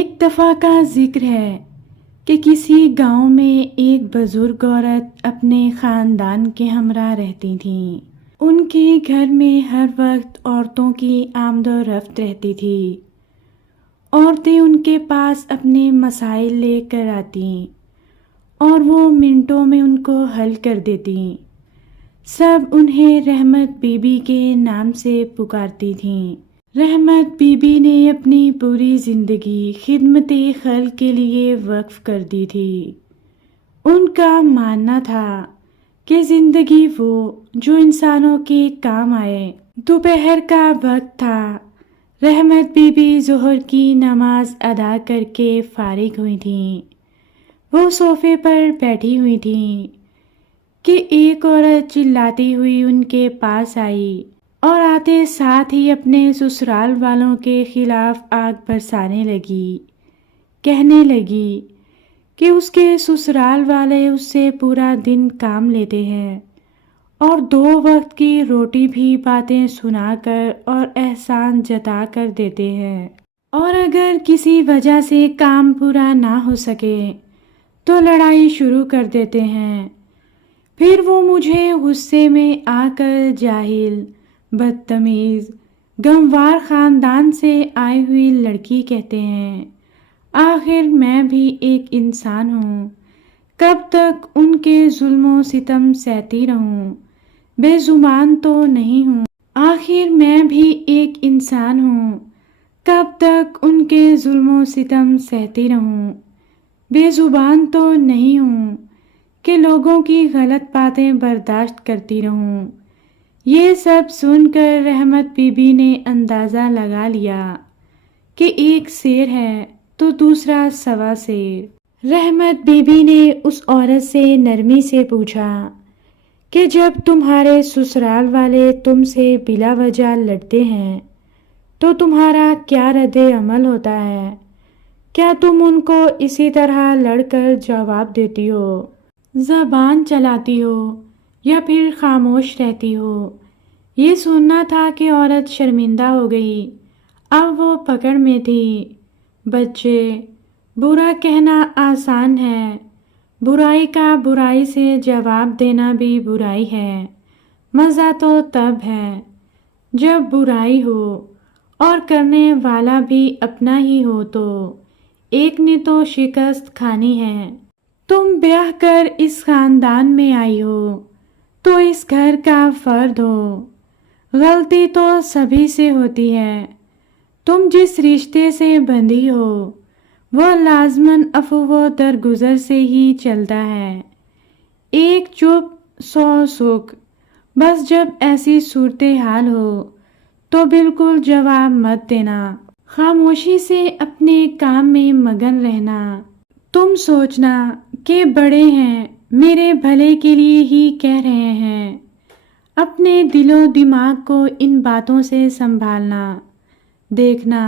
ایک دفعہ کا ذکر ہے کہ کسی گاؤں میں ایک بزرگ عورت اپنے خاندان کے ہمراہ رہتی تھیں۔ ان کے گھر میں ہر وقت عورتوں کی آمد و رفت رہتی تھی۔ عورتیں ان کے پاس اپنے مسائل لے کر آتیں اور وہ منٹوں میں ان کو حل کر دیتیں۔ سب انہیں رحمت بی بی کے نام سے پکارتی تھیں۔ رحمت بی بی نے اپنی پوری زندگی خدمت خلق کے لیے وقف کر دی تھی۔ ان کا ماننا تھا کہ زندگی وہ جو انسانوں کے کام آئے۔ دوپہر کا وقت تھا۔ رحمت بی بی ظہر کی نماز ادا کر کے فارغ ہوئی تھیں۔ وہ صوفے پر بیٹھی ہوئی تھیں کہ ایک عورت چلاتی ہوئی ان کے پاس آئی اور آتے ساتھ ہی اپنے سسرال والوں کے خلاف آگ برسانے لگی۔ کہنے لگی کہ اس کے سسرال والے اس سے پورا دن کام لیتے ہیں اور 2 وقت کی روٹی بھی باتیں سنا کر اور احسان جتا کر دیتے ہیں، اور اگر کسی وجہ سے کام پورا نہ ہو سکے تو لڑائی شروع کر دیتے ہیں۔ پھر وہ مجھے غصے میں آ کر جاہل، بدتمیز، غموار خاندان سے آئی ہوئی لڑکی کہتے ہیں۔ آخر میں بھی ایک انسان ہوں، کب تک ان کے ظلم و ستم سہتی رہوں؟ بے زبان تو نہیں ہوں۔ آخر میں بھی ایک انسان ہوں، کب تک ان کے ظلم و ستم سہتی رہوں؟ بے زبان تو نہیں ہوں کہ لوگوں کی غلط باتیں برداشت کرتی رہوں۔ یہ سب سن کر رحمت بی بی نے اندازہ لگا لیا کہ ایک شیر ہے تو دوسرا سوا شیر۔ رحمت بی بی نے اس عورت سے نرمی سے پوچھا کہ جب تمہارے سسرال والے تم سے بلا وجہ لڑتے ہیں تو تمہارا کیا رد عمل ہوتا ہے؟ کیا تم ان کو اسی طرح لڑ کر جواب دیتی ہو، زبان چلاتی ہو، یا پھر خاموش رہتی ہو؟ یہ سننا تھا کہ عورت شرمندہ ہو گئی۔ اب وہ پکڑ میں تھی۔ بچے، برا کہنا آسان ہے، برائی کا برائی سے جواب دینا بھی برائی ہے۔ مزہ تو تب ہے جب برائی ہو اور کرنے والا بھی اپنا ہی ہو، تو ایک نے تو شکست کھانی ہے۔ تم بیاہ کر اس خاندان میں آئی ہو تو اس گھر کا فرد ہو۔ غلطی تو سبھی سے ہوتی ہے۔ تم جس رشتے سے بندھی ہو وہ لازماً عفو و درگزر سے ہی چلتا ہے۔ ایک چپ 100 سکھ۔ بس جب ایسی صورتحال ہو تو بالکل جواب مت دینا، خاموشی سے اپنے کام میں مگن رہنا۔ تم سوچنا کہ بڑے ہیں، میرے بھلے کے لیے ہی کہہ رہے ہیں۔ اپنے دل و دماغ کو ان باتوں سے سنبھالنا۔ دیکھنا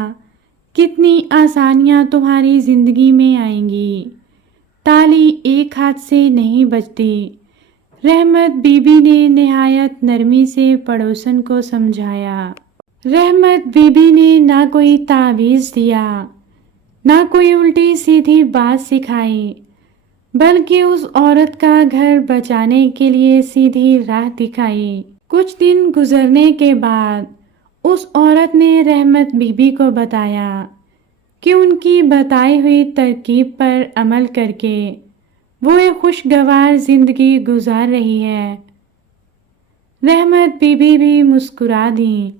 کتنی آسانیاں تمہاری زندگی میں آئیں گی۔ تالی ایک ہاتھ سے نہیں بجتی۔ رحمت بی بی نے نہایت نرمی سے پڑوسن کو سمجھایا۔ رحمت بی بی نے نہ کوئی تعویذ دیا، نہ کوئی الٹی سیدھی بات سکھائی، بلکہ اس عورت کا گھر بچانے کے لیے سیدھی راہ دکھائی۔ کچھ دن گزرنے کے بعد اس عورت نے رحمت بی بی کو بتایا کہ ان کی بتائی ہوئی ترکیب پر عمل کر کے وہ ایک خوشگوار زندگی گزار رہی ہے۔ رحمت بی بی بھی مسکرا دیں